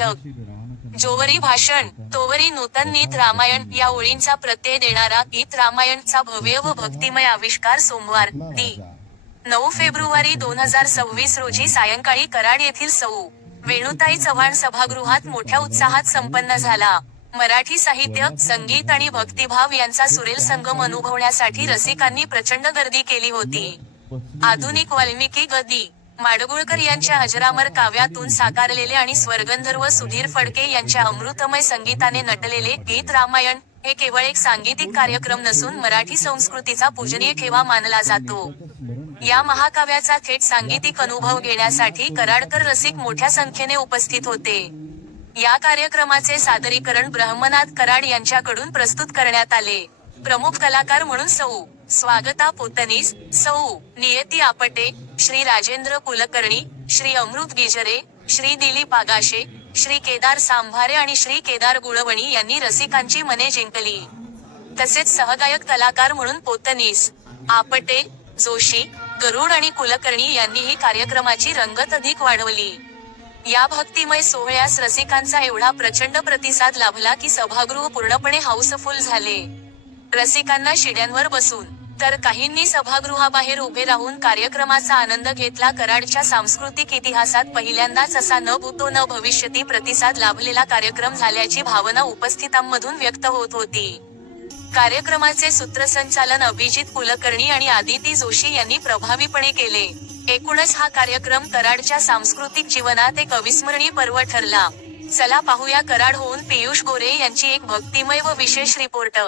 जग. जोवरी भाषण तोवरी नूतन नीत रामायण या ओळींचा प्रत्यय देणारा गीत रामायणचा भव्य व भक्तिमय आविष्कार सोमवार दी नऊ फेब्रुवारी दोन हजार सव्वीस रोजी सायंकाळी कराड येथील सौ. वेणुताई चव्हाण सभागृहात मोठ्या उत्साहात संपन्न झाला. मराठी साहित्य संगीत आणि भक्तिभाव यांचा सुरेल संगम अनुभवण्यासाठी रसिकांनी प्रचंड गर्दी केली होती. आधुनिक वाल्मिकी गदी माडगुळकर यांच्या अजरामर काव्यातून साकारलेले आणि स्वर्गंधर्व सुधीर फडके यांच्या अमृतमय संगीताने नटलेले गीत रामायण हे केवळ एक सांगीतिक कार्यक्रम नसून मराठी संस्कृतीचा पूजनीय ठेवा मानला जातो. या महाकाव्याचा थेट सांगीतिक अनुभव घेण्यासाठी कराडकर रसिक मोठ्या संख्येने उपस्थित होते. या कार्यक्रमाचे सादरीकरण ब्रह्मनाथ कराड यांच्याकडून प्रस्तुत करण्यात आले. प्रमुख कलाकार म्हणून सौ. स्वागता पोतनीस सौ नियती आपटे श्री राजेंद्र कुलकर्णी श्री अमृत गिजरे श्री दिलीप आगाशे श्री केदार सांभारे आणि श्री केदार गुळवणी यांनी रसिकांची मने जिंकली. तसेच सहगायक कलाकार म्हणून पोतनीस आपटे जोशी गरुड आणि कुलकर्णी यांनीही कार्यक्रमाची रंगत अधिक वाढवली. या भक्तिमय सोहळ्यास रसिकांचा एवढा प्रचंड प्रतिसाद लाभला की सभागृह पूर्णपणे हाऊसफुल झाले. रसिकांना शिड्यांवर बसून तर काहींनी सभागृहाबाहेर उभे राहून कार्यक्रमाचा आनंद घेतला. कराडच्या सांस्कृतिक इतिहासात पहिल्यांदाच असा न भूतो न भविष्यती प्रतिसाद लाभलेला कार्यक्रम झाल्याची भावना उपस्थितांमधून व्यक्त होत होती. कार्यक्रमाचे सूत्रसंचालन अभिजित कुलकर्णी आणि आदिती जोशी यांनी प्रभावीपणे केले. एकूणच हा कार्यक्रम कराडच्या सांस्कृतिक जीवनात एक अविस्मरणीय पर्व ठरला. चला पाहूया कराड होऊन पियुष गोरे यांची एक भक्तिमय व विशेष रिपोर्ट.